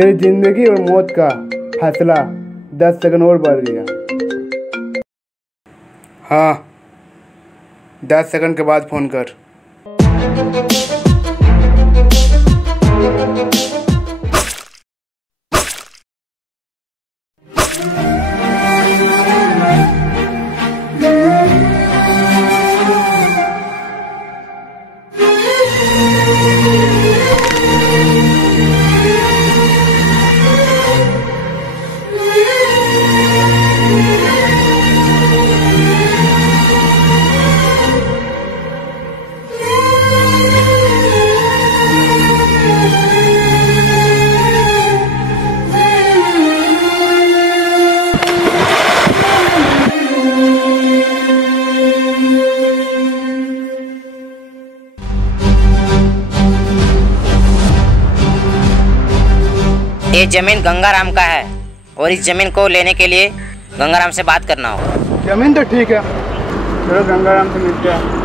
तेरी जिंदगी और मौत का फैसला 10 सेकंड और बढ़ गया। हाँ, 10 सेकंड के बाद फ़ोन कर। ये जमीन गंगाराम का है और इस जमीन को लेने के लिए गंगाराम से बात करना होगा। जमीन तो ठीक है, चलो गंगाराम से मिलते हैं।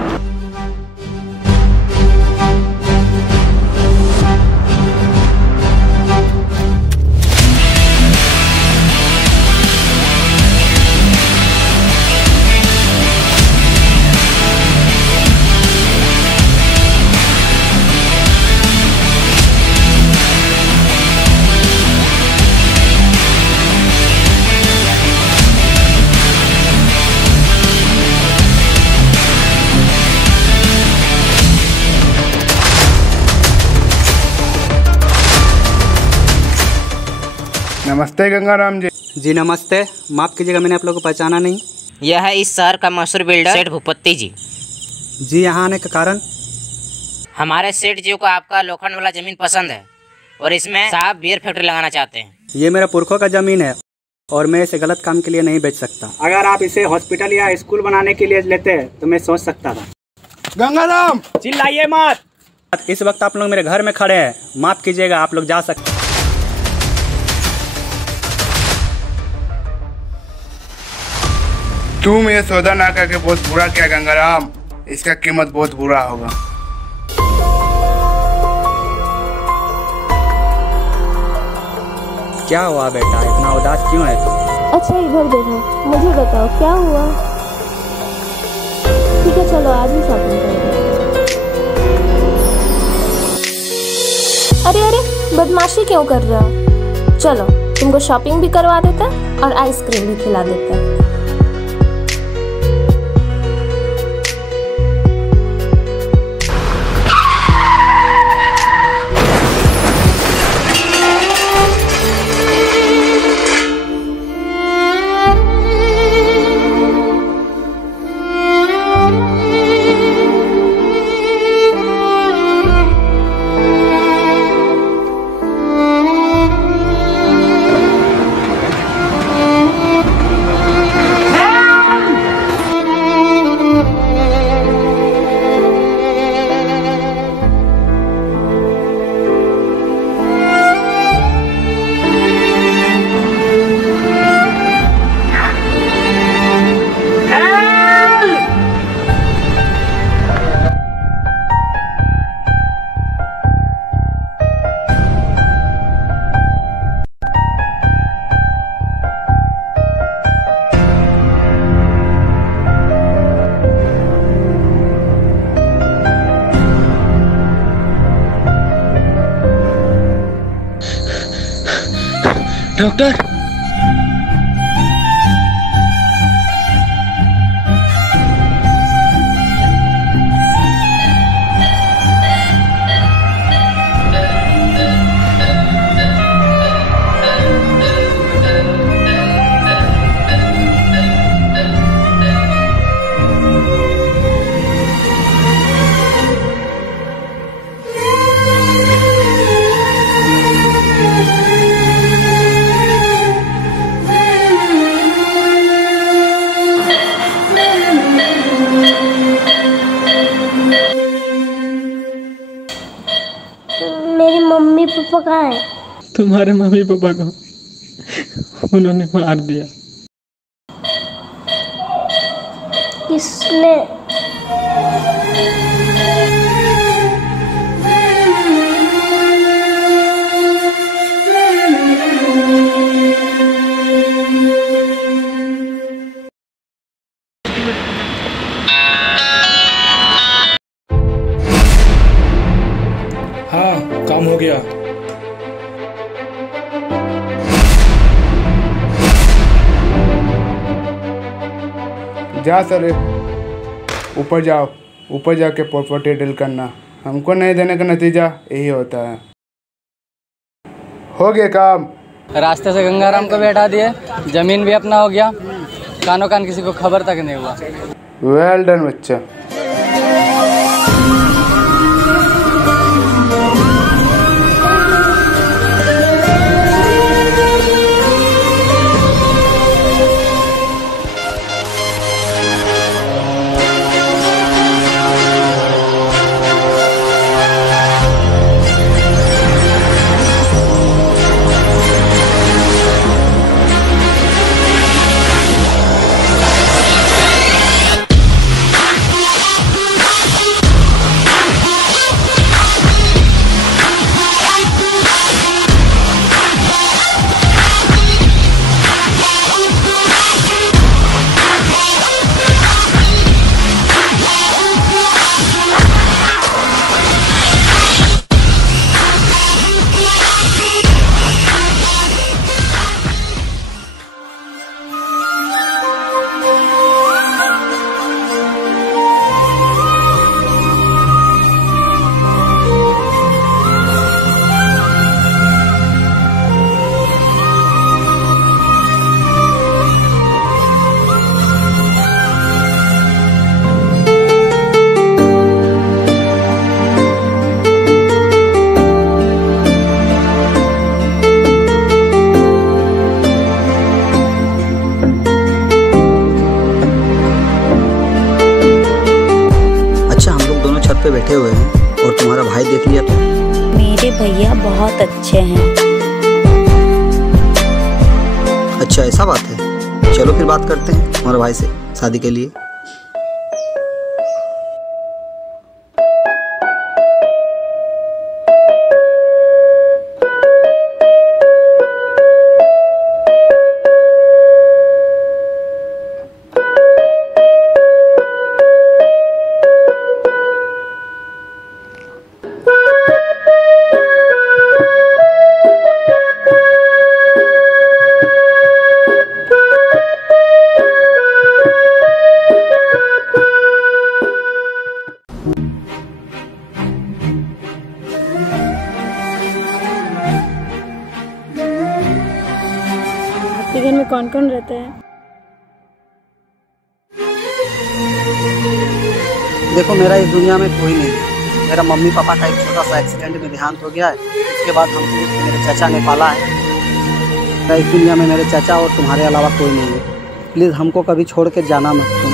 नमस्ते गंगाराम जी। जी नमस्ते, माफ़ कीजिएगा मैंने आप लोगों को पहचाना नहीं। यह है इस शहर का मशहूर बिल्डर सेठ भूपति जी। जी यहाँ आने का कारण? हमारे सेठ जी को आपका लोखंड वाला जमीन पसंद है और इसमें साहब बियर फैक्ट्री लगाना चाहते हैं। ये मेरा पुरखों का जमीन है और मैं इसे गलत काम के लिए नहीं बेच सकता। अगर आप इसे हॉस्पिटल या स्कूल बनाने के लिए लेते तो मैं सोच सकता था। गंगाराम चिल्लाइए मत। इस वक्त आप लोग मेरे घर में खड़े हैं, माफ़ कीजिएगा, आप लोग जा सकते। तुम ये सौदा ना करके बहुत बुरा किया गंगाराम, इसका कीमत बहुत बुरा होगा। क्या हुआ बेटा, इतना उदास क्यों है तुम? अच्छा इधर देखो, मुझे बताओ क्या हुआ। ठीक है चलो आज ही शॉपिंग करेंगे। अरे अरे बदमाशी क्यों कर रहे हो? चलो तुमको शॉपिंग भी करवा देते हैं और आइसक्रीम भी खिला देते हैं। डॉक्टर, मेरी मम्मी पापा कहाँ हैं? तुम्हारे मम्मी पापा को उन्होंने मार दिया। किसने? हाँ, काम हो गया। जा सर, ऊपर जाओ, ऊपर जाके प्रॉपर्टी डील करना। हमको नहीं देने का नतीजा यही होता है। हो गया काम। रास्ते से गंगाराम को भी हटा दिए, जमीन भी अपना हो गया, कानो कान किसी को खबर तक नहीं हुआ। वेल डन बच्चा। पे बैठे हुए हैं और तुम्हारा भाई देख लिया तो? मेरे भैया बहुत अच्छे हैं। अच्छा ऐसा बात है, चलो फिर बात करते हैं तुम्हारे भाई से शादी के लिए। आपके घर में कौन कौन रहता है? देखो मेरा इस दुनिया में कोई नहीं है। मेरा मम्मी पापा का एक छोटा सा एक्सीडेंट में देहांत हो गया है। उसके बाद हमको मेरे चाचा ने पाला है। मेरा इस दुनिया में मेरे चाचा और तुम्हारे अलावा कोई नहीं है। प्लीज़ हमको कभी छोड़ के जाना मत तुम।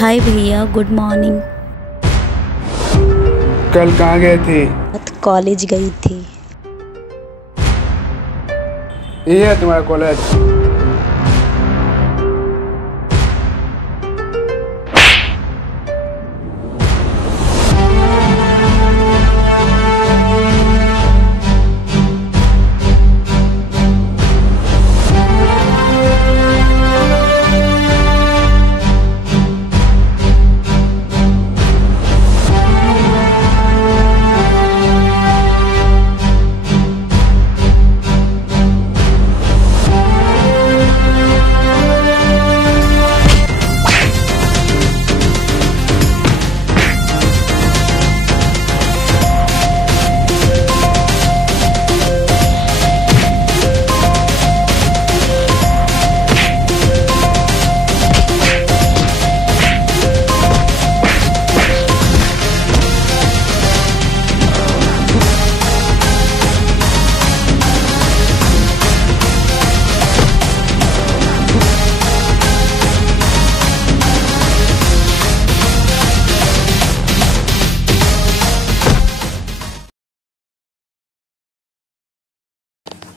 हाय भैया, गुड मॉर्निंग। कल कहाँ गए थे? कॉलेज गई थी। ये है तुम्हारा कॉलेज?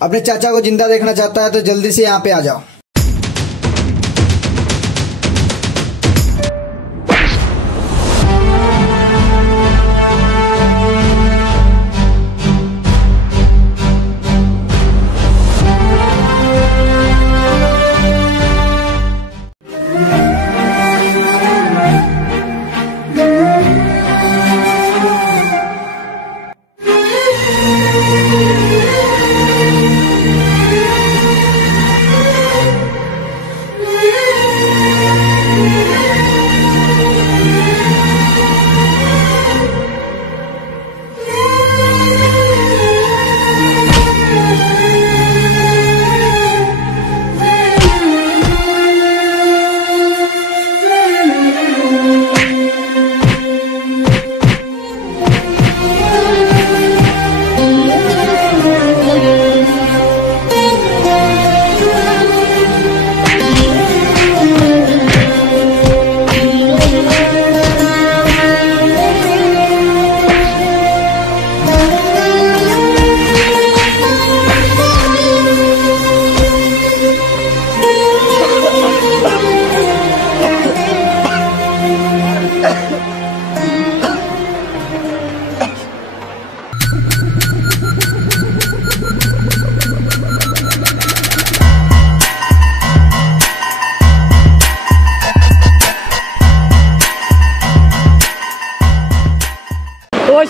अपने चाचा को जिंदा देखना चाहता है तो जल्दी से यहाँ पे आ जाओ।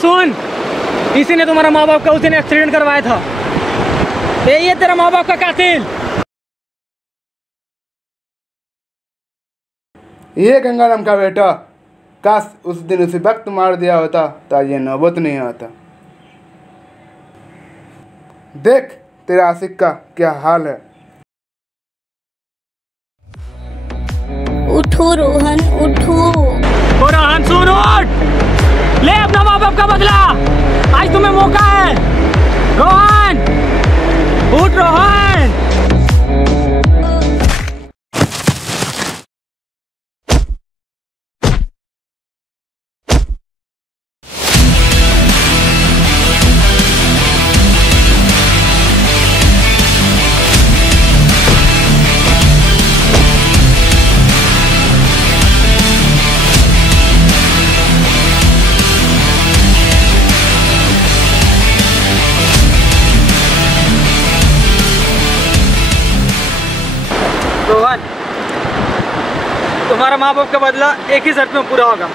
सुन, इसी ने तुम्हारा माँ बाप का उस दिन एक्सीडेंट करवाया था। यही है तेरा माँ बाप का कातिल। ये गंगाराम का बेटा, काश उस दिन उसी वक्त मार दिया होता तो ये नौबत नहीं आता। देख तेरा आशिक का क्या हाल है। उठो रोहन, उठो। रोहन सुन, उठ, ले अपना माँ बाप का बदला। आज तुम्हें मौका है। रोहन, उठ रोहन। रोहन, तुम्हारा माँ बाप का बदला एक ही शर्त में पूरा होगा,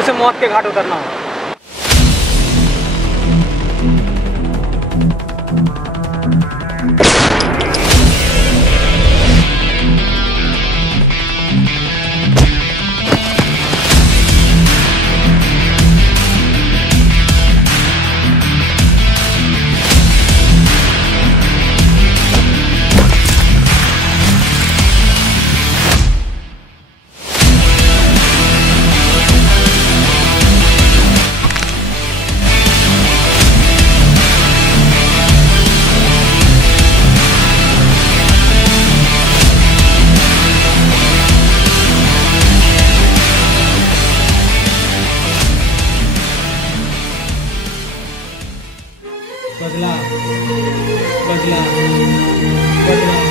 उसे मौत के घाट उतरना होगा। बदला, बदला, बदला।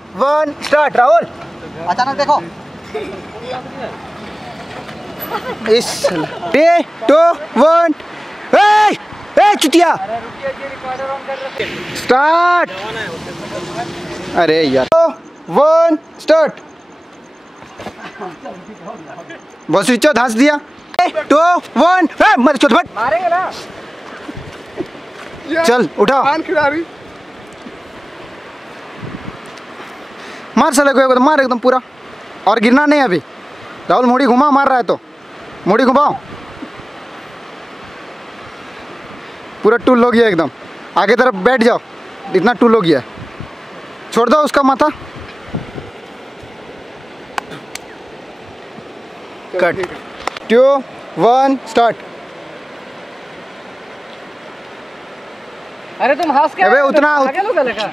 One start. राहुल, अचानक देखो। इस 3, 2, 1। ए चुतिया, स्टार्ट। अरे यार, 2, 1 स्टार्ट। बस स्विच धांस दिया। 2, 1 मत चोट फट मारेंगे ना। चल उठा, मार साले को, एकदम मार, एकदम पूरा, और गिरना नहीं अभी। राहुल मोड़ी घुमा, मार रहा है तो मोड़ी घुमाओ। पूरा टूल हो गया एकदम, आगे तरफ बैठ जाओ, इतना टूल हो गया। छोड़ दो उसका माथा। कट। 2 1 स्टार्ट। अरे तुम हंस के अबे उतना आगे लो गले का।